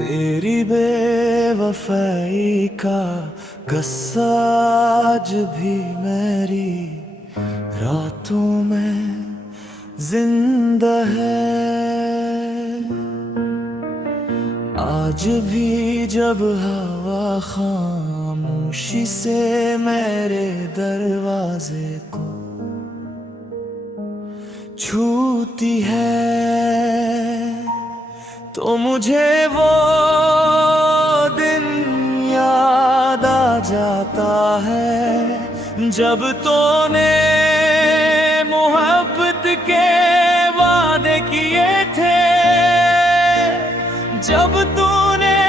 तेरी बेवफाई का गस्सा आज भी मेरी रातों में जिंदा है। आज भी जब हवा खामोशी से मेरे दरवाजे को छूती है तो मुझे वो दिन याद आ जाता है जब तूने मोहब्बत के वादे किए थे, जब तूने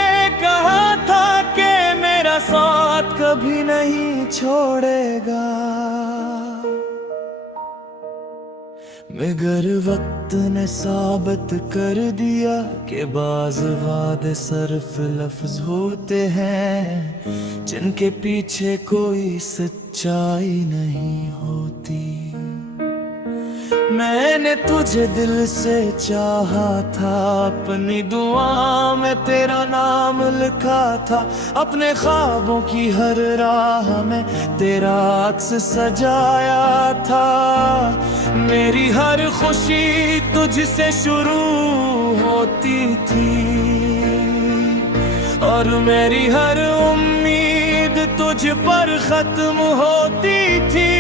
कहा था कि मेरा साथ कभी नहीं छोड़ेगा। मगर वक्त ने साबित कर दिया कि बाज़ वादे सिर्फ लफ्ज़ होते हैं जिनके पीछे कोई सच्चाई नहीं होती। मैंने तुझे दिल से चाहा था, अपनी दुआ में तेरा नाम लिखा था, अपने ख्वाबों की हर राह में तेरा अक्स सजाया था। मेरी हर खुशी तुझसे शुरू होती थी और मेरी हर उम्मीद तुझ पर खत्म होती थी।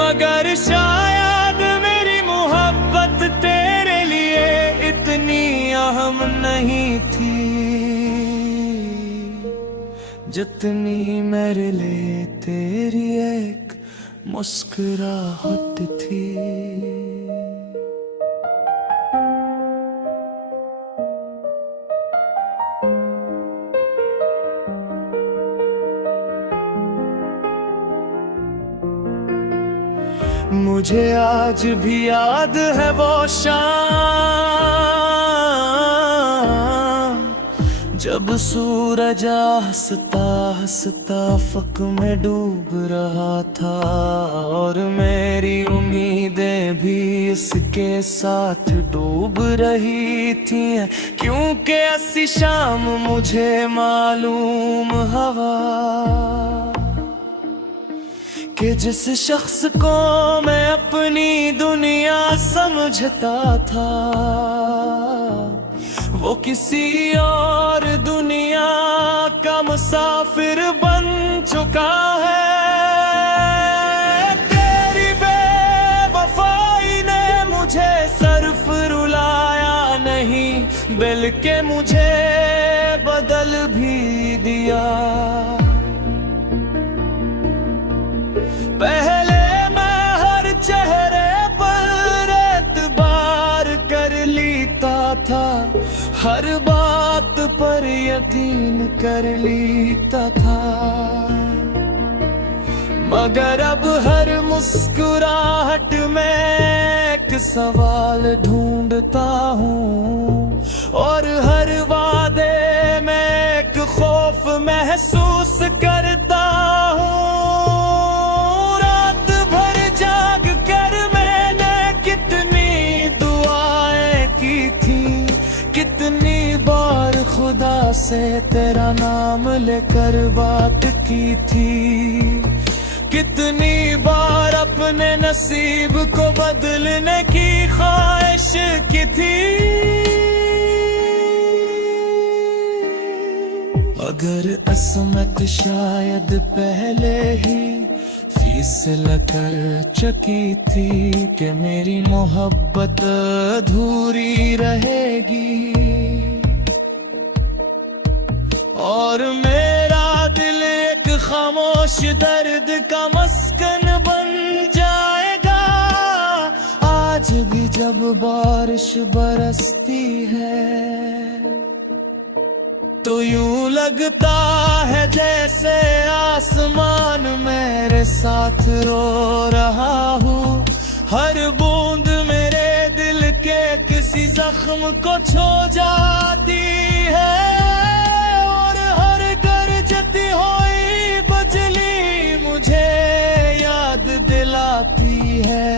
मगर शायद मेरी मोहब्बत तेरे लिए इतनी अहम नहीं थी जितनी मेरे लिए तेरी एक मुस्कुराहट थी। मुझे आज भी याद है वो शाम जब सूरज हंसता हंसता अफ़क़ में डूब रहा था और मेरी उम्मीदें भी इसके साथ डूब रही थी। क्योंकि ऐसी शाम मुझे मालूम हवा कि जिस शख्स को मैं अपनी दुनिया समझता था वो किसी और दुनिया का मुसाफिर बन चुका है। तेरी बेवफाई ने मुझे सिर्फ रुलाया नहीं बल्कि मुझे बदल भी दिया। पहले मैं हर चेहरे पर एतबार कर लेता था, हर बात पर यकीन कर लेता था। मगर अब हर मुस्कुराहट में एक सवाल ढूंढता हूँ और हर वादे में एक खौफ महसूस करता हूँ। कितनी बार खुदा से तेरा नाम लेकर बात की थी, कितनी बार अपने नसीब को बदलने की ख्वाहिश की थी। अगर असमत शायद पहले ही फैसला कर चुकी थी कि मेरी मोहब्बत अधूरी रहेगी और मेरा दिल एक खामोश दर्द का मस्कन बन जाएगा। आज भी जब बारिश बरसती है तो यूं लगता है जैसे आसमान मेरे साथ रो रहा हूँ। हर बूंद मेरे दिल के किसी जख्म को छू जाती है और हर गरजती हुई बिजली मुझे याद दिलाती है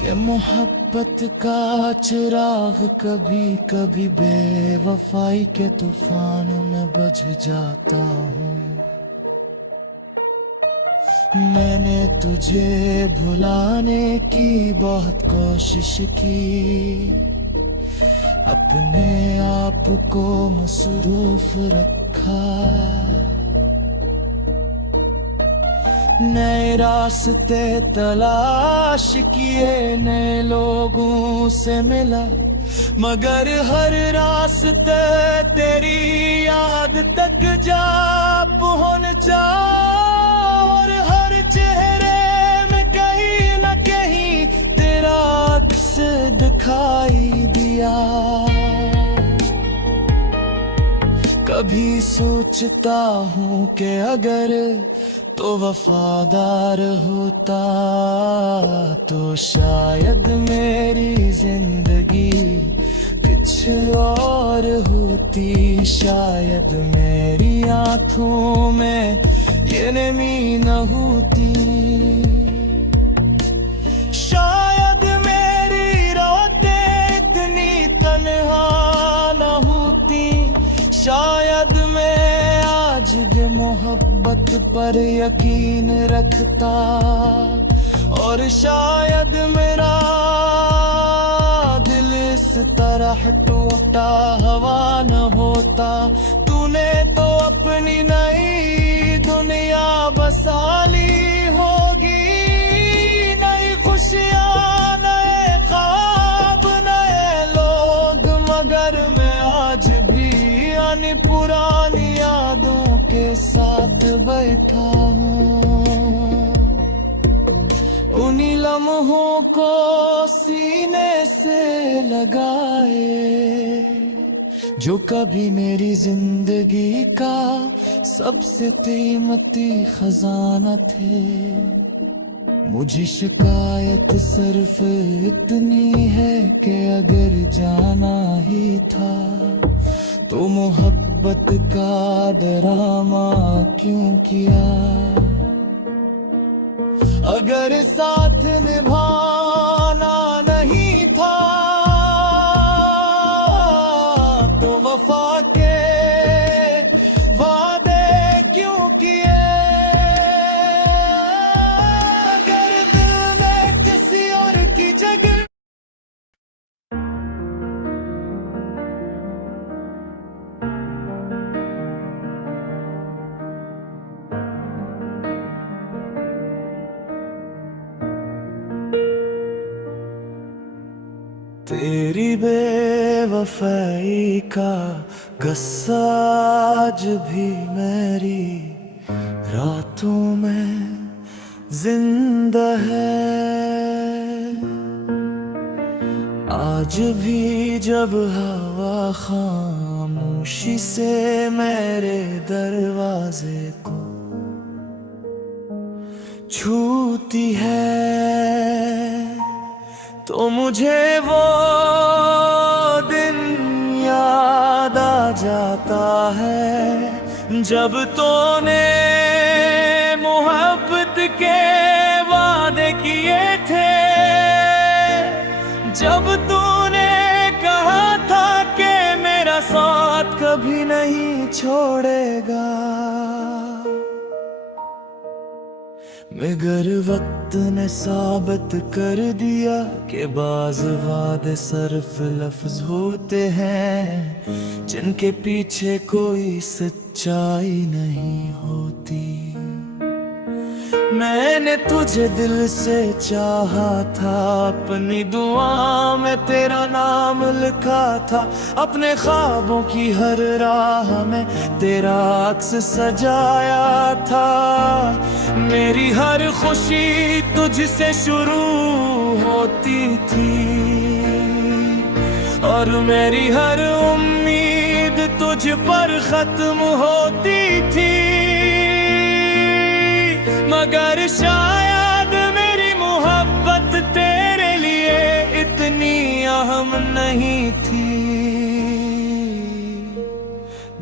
कि मोहब्बत का चिराग कभी कभी बेवफाई के तूफान में बुझ जाता हूँ। मैंने तुझे भुलाने की बहुत कोशिश की, अपने आप को मसरूफ रखा, नए रास्ते तलाश किए, नए लोगों से मिला, मगर हर रास्ते तेरी याद तक जा पहुंचा। और हर चेहरे में कहीं न कहीं तेरा अक्स दिखाई दिया। कभी सोचता हूँ कि अगर तो वफादार होता तो शायद मेरी जिंदगी कुछ और होती, शायद मेरी आंखों में ये नमी न होती, शायद मेरी रातें इतनी तन्हा न होती, शायद मैं आज भी मोहब्बत पर यकीन रखता, और शायद मेरा दिल इस तरह टूटा हवा न होता। तूने तो अपनी नई दुनिया बसा ली होगी, नई खुशियाँ, नए ख्वाब, नए लोग, मगर मैं आज भी यानी पुरानी यादों के साथ बैठा हूँ। उन्हीं लम्हों को सीने से लगाए जो कभी मेरी जिंदगी का सबसे कीमती खजाना थे। मुझे शिकायत सिर्फ इतनी है कि अगर जाना ही था तो मोहब्बत का डरामा क्यों किया। अगर साथ निभाना नहीं था तो वफा के वादे क्यों किए। अगर दिल में किसी और की जगह तेरी बेवफाई का गस्सा आज भी मेरी रातों में जिंदा है। आज भी जब हवा खामोशी से मेरे दरवाजे को छूती है तो मुझे वो दिन याद आ जाता है जब तूने मोहब्बत के वादे किए थे, जब तूने कहा था कि मेरा साथ कभी नहीं छोड़ेगा। मगर वक्त ने साबित कर दिया कि बाज़ वादे सिर्फ लफ्ज होते हैं जिनके पीछे कोई सच्चाई नहीं होती। मैंने तुझे दिल से चाहा था, अपनी दुआ में तेरा नाम लिखा था, अपने ख्वाबों की हर राह में तेरा अक्स सजाया था। मेरी हर खुशी तुझसे शुरू होती थी और मेरी हर उम्मीद तुझ पर खत्म होती थी। मगर शायद मेरी मोहब्बत तेरे लिए इतनी अहम नहीं थी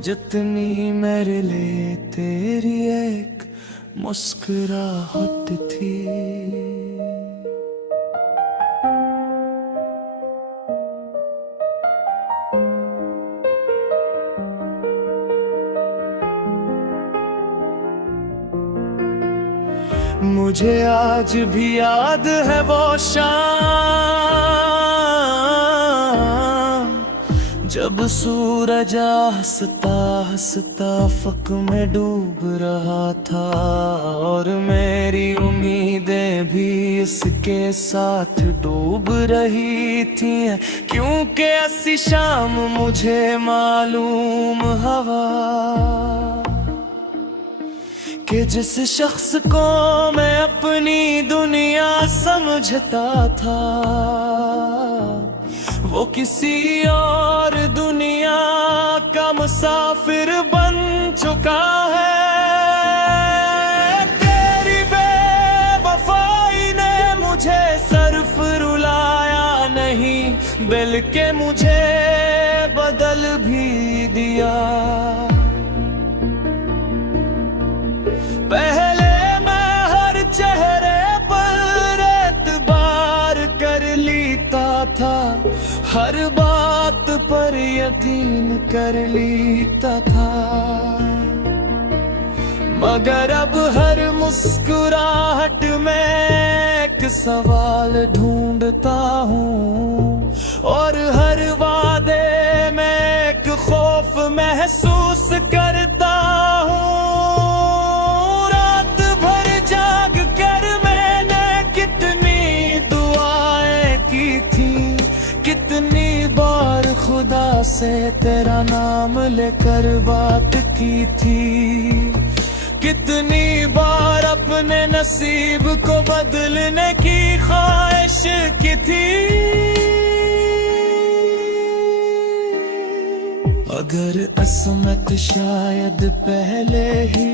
जितनी मेरे लिए तेरी एक मुस्कुराहट थी। मुझे आज भी याद है वो शाम, जब सूरज हंसता हंसता अफक में डूब रहा था, और मेरी उम्मीदें भी इसके साथ डूब रही थी। क्योंकि ऐसी शाम मुझे मालूम हवा कि जिस शख्स को मैं अपनी दुनिया समझता था, वो किसी और दुनिया का मुसाफिर बन चुका है। तेरी बेवफाई ने मुझे सिर्फ रुलाया नहीं, बल्कि मुझे बदल भी दिया। पहले मैं हर चेहरे पर एतबार कर लेता था, हर बात पर यकीन कर लेता था, मगर अब हर मुस्कुराहट में एक सवाल ढूंढता हूँ, और हर वादे में एक खौफ महसूस करता हूँ। खुदा से तेरा नाम लेकर बात की थी, कितनी बार अपने नसीब को बदलने की ख्वाहिश की थी। अगर असमत शायद पहले ही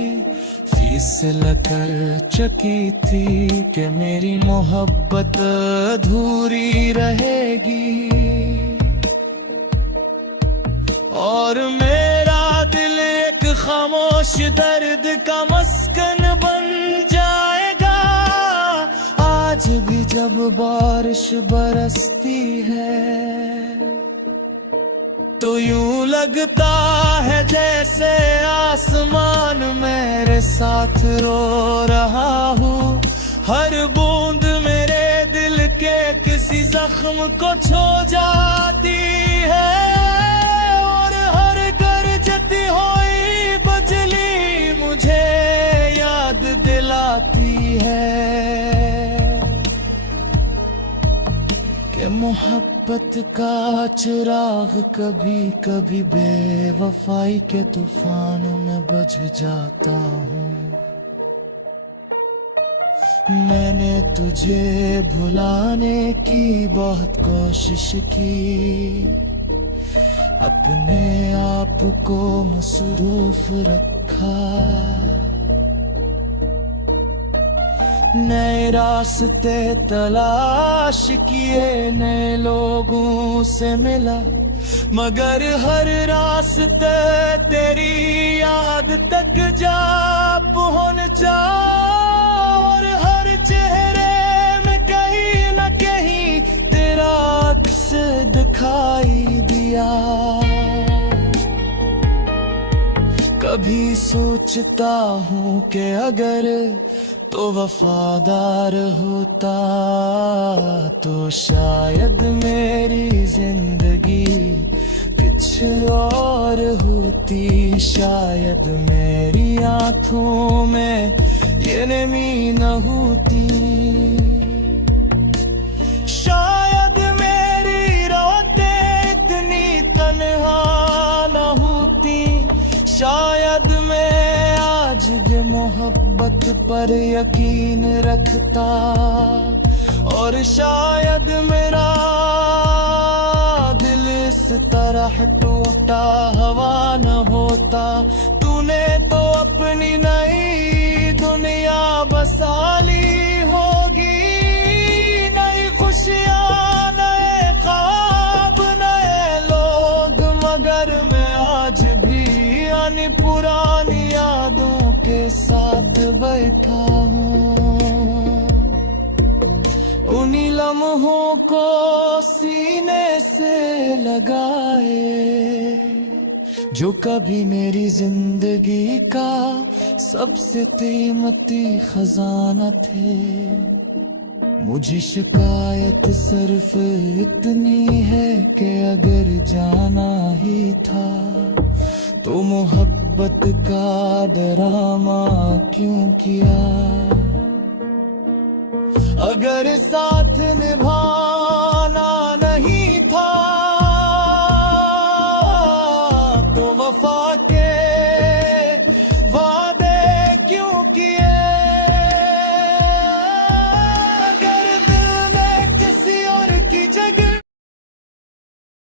फैसला कर चुकी थी कि मेरी मोहब्बत अधूरी रहेगी, और मेरा दिल एक खामोश दर्द का मस्कन बन जाएगा। आज भी जब बारिश बरसती है तो यूं लगता है जैसे आसमान मेरे साथ रो रहा हूँ। हर बूंद मेरे दिल के किसी जख्म को छू जाती है, हुई बजली मुझे याद दिलाती है कि मोहब्बत का चिराग कभी कभी बेवफाई के तूफान में बुझ जाता हूँ। मैंने तुझे भुलाने की बहुत कोशिश की, अपने आप को मसरूफ रखा, नए रास्ते तलाश किए, नए लोगों से मिला, मगर हर रास्ते तेरी याद तक जा पहुंचा, और हर चेहरे में कहीं न कहीं तेरा अक्स दिखाई दिया। कभी सोचता हूँ कि अगर तो वफादार होता तो शायद मेरी जिंदगी कुछ और होती, शायद मेरी आँखों में ये नमी न होती, शायद मेरी रातें इतनी तन्हा न होती, शायद मैं आज भी मोहब्बत पर यकीन रखता, और शायद मेरा दिल इस तरह टूटा हवा न होता। तूने तो अपनी नई दुनिया बसा ली होगी, नई खुशियाँ, नए ख्वाब, नए लोग, मगर मैं आज भी यानी पुरानी यादों के साथ बैठा हूँ। उन्हीं लम्हों को सीने से लगाए जो कभी मेरी जिंदगी का सबसे कीमती खजाना थे। मुझे शिकायत सिर्फ इतनी है कि अगर जाना ही था तो मोहब्बत का डरामा क्यों किया। अगर साथ निभा